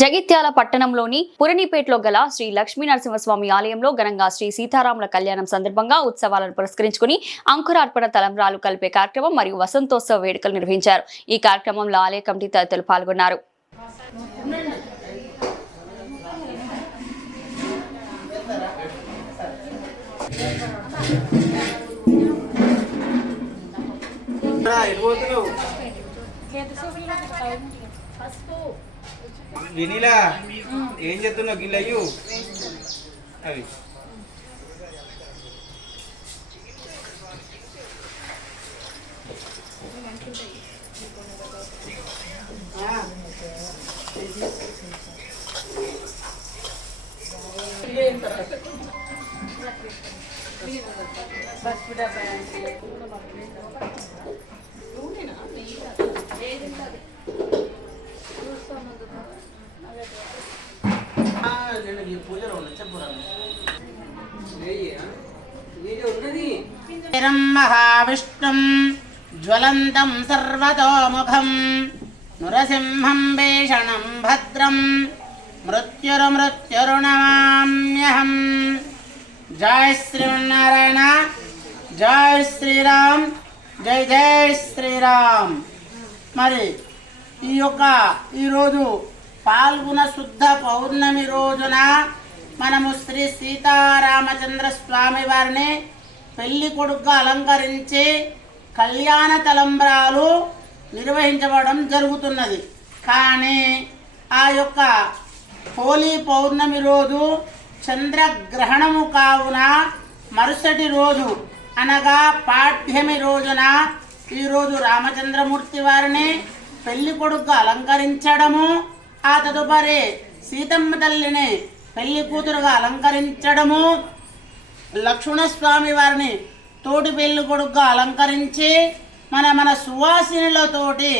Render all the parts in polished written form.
జగిత్యాల పట్టణంలోని పురనిపేటలో గల శ్రీ లక్ష్మీ నరసింహస్వామి ఆలయంలో ఘనంగా శ్రీ సీతారాముల కళ్యాణం సందర్భంగా ఉత్సవాలను పురస్కరించుకుని అంకురార్పణ తలంబ్రాలు కలిపే కార్యక్రమం మరియు వసంతోత్సవ వేడుకలు నిర్వహించారు. ఈ కార్యక్రమంలో ఆలయ కమిటీ తదితరులు పాల్గొన్నారు. వినీలా ఏం చేస్తున్నావు గిల్లయ్యు అవి महाविष्णुं ज्वलन्तं सर्वतोमुखं नृसिंहं भीषणं भद्रं मृत्युर्मृत्युर्नमाम्यहम्। जय श्रीनारायण, जय श्रीराम, जय जय श्रीराम। మరి ఈ యొక్క ఈరోజు పాల్గొన శుద్ధ పౌర్ణమి రోజున మనము శ్రీ సీతారామచంద్ర స్వామి వారిని పెళ్లి కొడుకుగా అలంకరించి కళ్యాణ తలంబ్రాలు నిర్వహించబడడం జరుగుతున్నది. కానీ ఆ యొక్క హోలీ పౌర్ణమి రోజు చంద్రగ్రహణము కావున మరుసటి రోజు అనగా పాఠ్యమి రోజున ఈరోజు రామచంద్రమూర్తి వారిని పెళ్లి కొడుకుగా అలంకరించడము, ఆ తదుపరి సీతమ్మ తల్లిని పెళ్లి కూతురుగా అలంకరించడము, లక్ష్మణస్వామి వారిని తోటి పెళ్లి కొడుకుగా అలంకరించి మన సువాసినులతోటి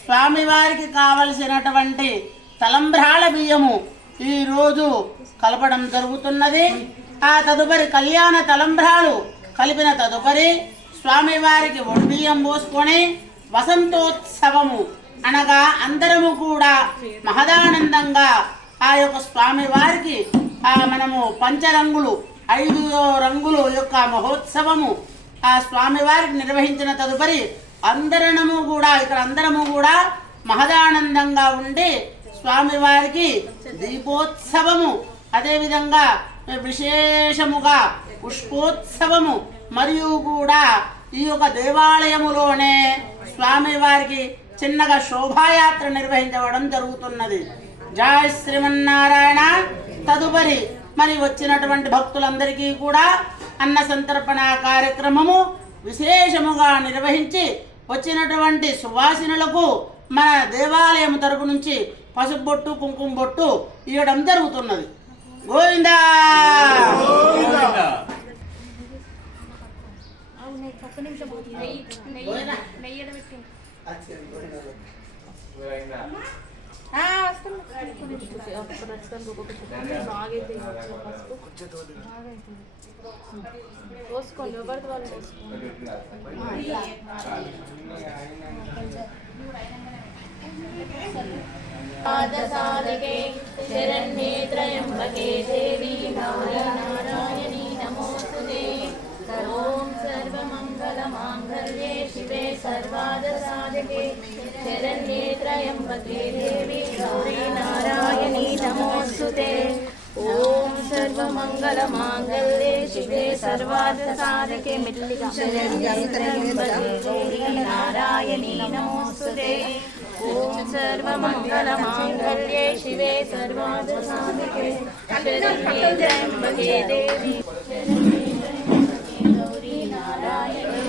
స్వామివారికి కావలసినటువంటి తలంబ్రాల బియ్యము ఈరోజు కలపడం జరుగుతున్నది. ఆ తదుపరి కళ్యాణ తలంబ్రాలు కలిపిన తదుపరి స్వామివారికి బియ్యం పోసుకొని వసంతోత్సవము అనగా అందరము కూడా మహదానందంగా ఆ యొక్క స్వామివారికి మనము పంచరంగులు 5 రంగులు యొక్క మహోత్సవము ఆ స్వామివారికి నిర్వహించిన తదుపరి అందరము కూడా మహదానందంగా ఉండి స్వామివారికి దీపోత్సవము, అదేవిధంగా విశేషముగా పుష్పోత్సవము మరియు కూడా ఈ యొక్క దేవాలయములోనే స్వామివారికి చిన్నగా శోభాయాత్ర నిర్వహించడం జరుగుతున్నది. జయ శ్రీమన్నారాయణ. తదుపరి మరి వచ్చినటువంటి భక్తులందరికీ కూడా అన్న సంతర్పణ కార్యక్రమము విశేషముగా నిర్వహించి వచ్చినటువంటి సువాసినులకు మన దేవాలయం తరపు నుంచి పసుపు బొట్టు, కుంకుమ బొట్టు ఇవ్వడం జరుగుతున్నది. గోవిందా. शरण्ये त्र्यम्बके देवी नारायणी नमोस्तुते। ॐ सर्वमङ्गलमाङ्गल्ये शिवे सर्वार्थसाधके शरण्ये त्र्यम्बके देवी गौरी नारायणी नमोस्तुते। ओम सर्वमंगलमांगल्ये शिवे सर्वार्थसाधके शरण्ये त्र्यम्बके गौरी नारायणी नमोस्तुते। ओम सर्वमंगलमांगल्ये शिवे सर्वार्थसाधके शरण्ये त्र्यम्बके देवी गौरी नारायणी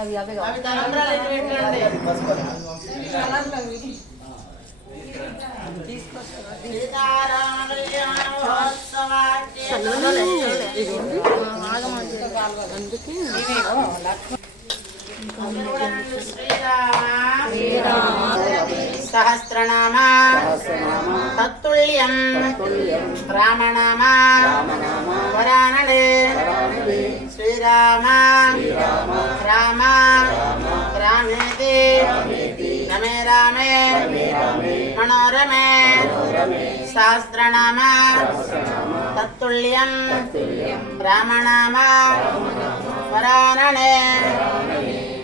అవి తలంబ్రాలు ఎటు పెట్టండి. సీతారామ కళ్యాణ మహోత్సవానికి సహస్రనామ తత్తుల్యం రామనామ వరానడే శ్రీరామ రామ రామేతి రమే రామే మనోరమే సహస్రనామ తత్తుల్యం రామనామ వరానడే.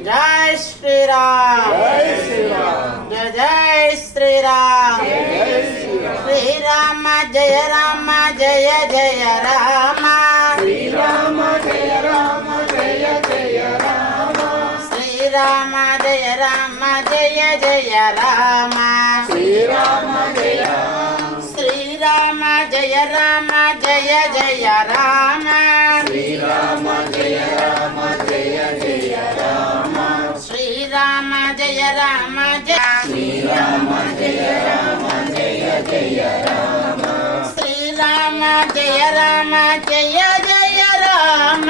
జై శ్రీరామ్, జయ జయ శ్రీరామ్, శ్రీరామ జయ రామ జయ జయ రామ, శ్రీరామ జయ రామ జయ జయ రామ, శ్రీరామ జయ రామ జయ జయ రామ, శ్రీరామ జయ శ్రీరామ జయ రామ జయ జయ రామ, శ్రీరామ జయ రామ జయ జయ రామ, శ్రీరామ జయ రామ జయ శ్రీరామ జయ రామ జయ జయ రామ, శ్రీరామ జయ రామ జయ జయ రామ,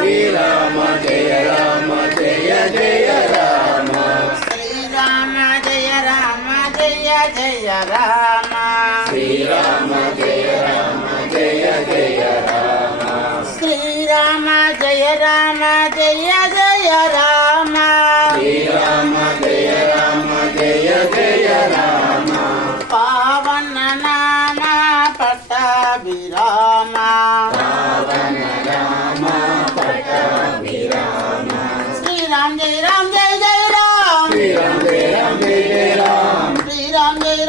శ్రీరామ జయ రామ జయ జయ రామ, శ్రీరామ జయ రామ జయ జయ రామ, శ్రీరామ జయ రామ జయ జయ రామ, శ్రీరామ జయ రామ జయ జయ రామ, శ్రీరామ జయ రామ జయ జయ రామ, పావన నామ పట్టాభిరామ, పావన రామ పట్టాభిరామ, శ్రీరామ్ జయ రామ్ జయ జయ రామ్, శ్రీరామ్ జయ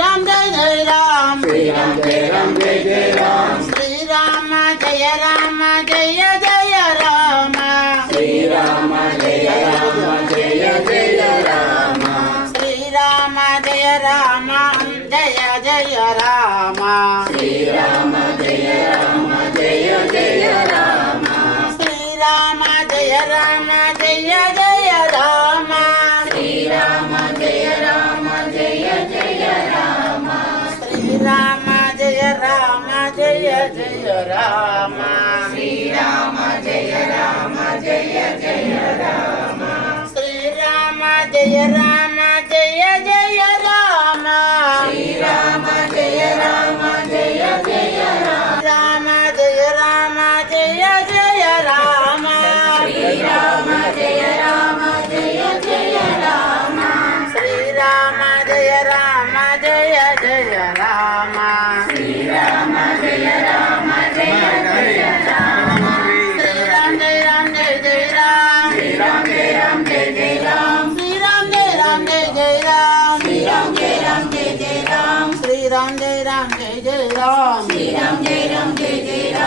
రామ్ జయ జయ రామ్, శ్రీరామ్ జయ రామ్ జయ జయ రామ్, శ్రీరామ్ జయ రామ్ జయ జయ రామ్, శ్రీరామ జయ రామ జయ జయ రామ, శ్రీరామ జయ రామ జయ జయ రామ, శ్రీరామ జయ రామ జయ జయ రామ, శ్రీరామ జయ రామ జయ జయ రామ, శ్రీరామ జయ రామ జయ జయ రామ, శ్రీరామ జయ రామ జయ జయ రామ, శ్రీరామ జయ రామ జయ జయ రామ, శ్రీరామ జయ రామ జయ జయ రామ, శ్రీరామ జయ రామ జయ జయ రామ, శ్రీరామ జయ రామ జయ జయ రామ, రామ జయ రామ జయ జయ రామ, శ్రీరామ జయ రామ జయ జయ రామ, శ్రీరామ జయ రామ జయ జయ రామ, శ్రీరామ జయ రామ జయ జయ రామ, శ్రీరామ జయ రామ జయ జయ రామ, శ్రీరామ జయ రామ జయ జయ రామ, శ్రీరామ జయ రామ జయ జయ రామ, శ్రీరామ జయ రామ జయ జయ రామ, శ్రీరామ జయ రామ జయ జయ రామ, శ్రీరామ జయ రామ జయ జయ రామ,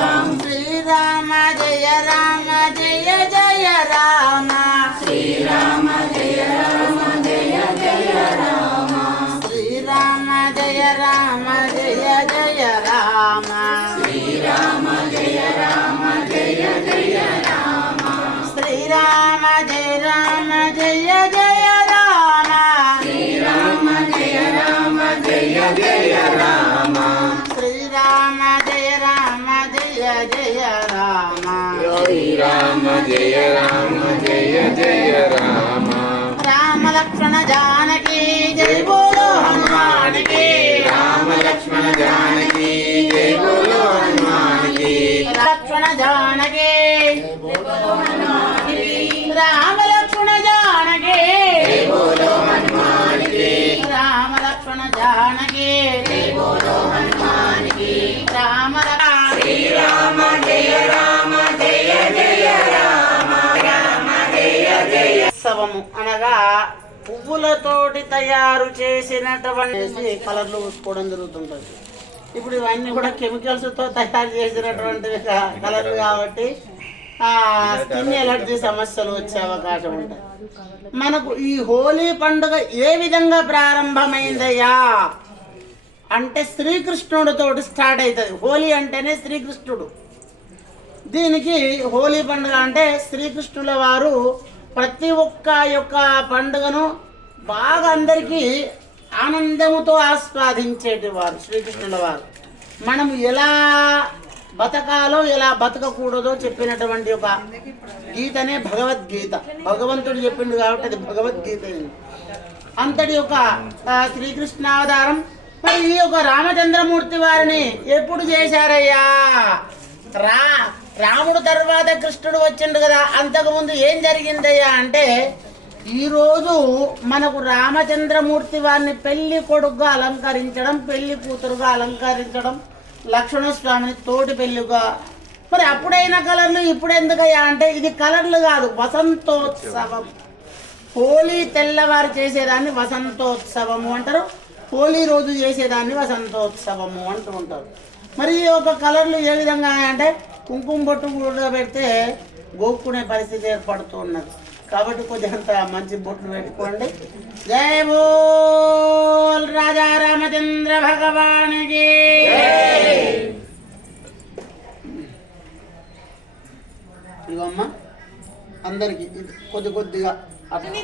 శ్రీరామ జయ రామ జయ జయ రామ, శ్రీరామ జయ రామ జయ జయ రామ, శ్రీరామ జయ రామ జయ జయ రామ, శ్రీరామ జయ రామ జయ జయ రామ, శ్రీరామ జయ రామ జయ జయ రామ, శ్రీరామ జయ రామ జయ జయ రామ, శ్రీరామ జయ రామ జయ జయ రామ, శ్రీరామ జయ రామ జయ జయ రామ, రామ లక్ష్మణ జానకి జై బోలో హనుమాన్ కి, రామ లక్ష్మణ జానకి జై బోలో హనుమాన్ కి, లక్ష్మణ జానకి రామ లక్ష్మణ జానకి జై బోలో హనుమాన్ కి, రామ లక్ష్మణ జానకి జై బోలో హనుమాన్ కి, రామ శ్రీరామ జయ రామ జయ జయ రామ, రామ జయ జయ. ఉత్సవము అనగా పువ్వులతోటి తయారు చేసినటువంటి కలర్లు పూసుకోవడం జరుగుతుంటుంది. ఇప్పుడు ఇవన్నీ కూడా కెమికల్స్తో తయారు చేసినటువంటి కలర్లు కాబట్టి స్కిన్ ఎలర్జీ సమస్యలు వచ్చే అవకాశం ఉంటాయి. మనకు ఈ హోలీ పండుగ ఏ విధంగా ప్రారంభమైందయ్యా అంటే శ్రీకృష్ణుడితో స్టార్ట్ అవుతుంది. హోలీ అంటేనే శ్రీకృష్ణుడు. దీనికి హోలీ పండుగ అంటే శ్రీకృష్ణుల వారు ప్రతి ఒక్క యొక్క పండుగను బాగా అందరికీ ఆనందముతో ఆస్వాదించేటి వారు శ్రీకృష్ణుల వారు. మనము ఎలా బతకాలో ఎలా బతకకూడదో చెప్పినటువంటి ఒక గీతనే భగవద్గీత. భగవంతుడు చెప్పిండు కాబట్టి అది భగవద్గీత. అంతటి యొక్క శ్రీకృష్ణావతారం. మరి ఈ యొక్క రామచంద్రమూర్తి వారిని ఎప్పుడు చేశారయ్యా? రాముడు తర్వాత కృష్ణుడు వచ్చిండు కదా, అంతకుముందు ఏం జరిగిందయ్యా అంటే ఈరోజు మనకు రామచంద్రమూర్తి వారిని పెళ్లి కొడుకుగా అలంకరించడం, పెళ్లి కూతురుగా అలంకరించడం, లక్ష్మణస్వామిని తోటి పెళ్లిగా. మరి అప్పుడైన కలర్లు ఇప్పుడు ఎందుకయ్యా అంటే ఇది కలర్లు కాదు, వసంతోత్సవం. హోలీ తెల్లవారు చేసేదాన్ని వసంతోత్సవము అంటారు, హోలీ రోజు చేసేదాన్ని వసంతోత్సవము అంటూ ఉంటారు. మరి ఈ యొక్క కలర్లు ఏ విధంగా అంటే కుంకుమ బొట్టు కూడా పెడితే గోక్కునే పరిస్థితి ఏర్పడుతూ ఉన్నది. కాబట్టి కొద్దిగంత మంచి బొట్లు పెట్టుకోండి. జై బోల్ రాజా రామచంద్ర భగవానికి. ఇవమ్మ అందరికి కొద్ది కొద్దిగా కొద్ది